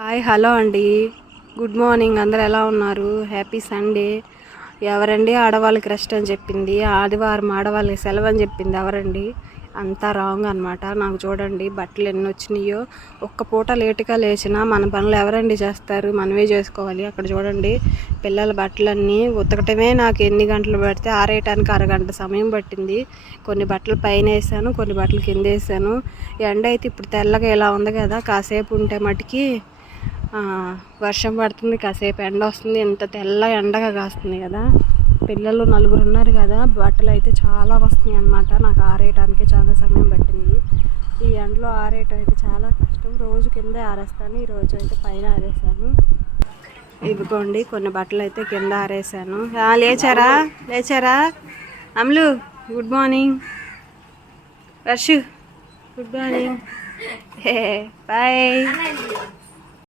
Hi hello అండి, good morning. అందరు ఎలా ఉన్నారు? Happy Sunday. ఎవరండి ఆడవాళ్ళకి రెస్ట్ అని చెప్పింది? ఆదివారం ఆడవాళ్ళకి సెలవు అని చెప్పింది ఎవరండి? అంతా రాంగ్ అనమాట. నాకు చూడండి బట్టలు ఎన్ని వచ్చినాయో. ఒక్క పూట లేటుగా లేచినా మన పనులు ఎవరండి చేస్తారు? మనమే చేసుకోవాలి. అక్కడ చూడండి పిల్లల బట్టలన్నీ ఉతకటమే నాకు ఎన్ని గంటలు పడితే ఆరేయటానికి అరగంట సమయం పట్టింది. కొన్ని బట్టలు పైన వేసాను, కొన్ని బట్టలు కింద వేసాను. ఎండ అయితే ఇప్పుడు తెల్లగా ఇలా ఉంది కదా, కాసేపు ఉంటే మటుకి వర్షం పడుతుంది, కాసేపు ఎండ వస్తుంది. ఎంత తెల్ల ఎండగా కాస్తుంది కదా. పిల్లలు నలుగురు ఉన్నారు కదా, బట్టలు అయితే చాలా వస్తున్నాయి అన్నమాట. నాకు ఆరేయటానికి చాలా సమయం పట్టింది. ఈ ఎండలో ఆరేయటం అయితే చాలా కష్టం. రోజు కింద ఆరేస్తాను, ఈరోజు అయితే పైన ఆరేసాను. ఇదిగోండి కొన్ని బట్టలు అయితే కింద ఆరేసాను. లేచారా Ammulu? Good morning. Varshu good morning. Bye.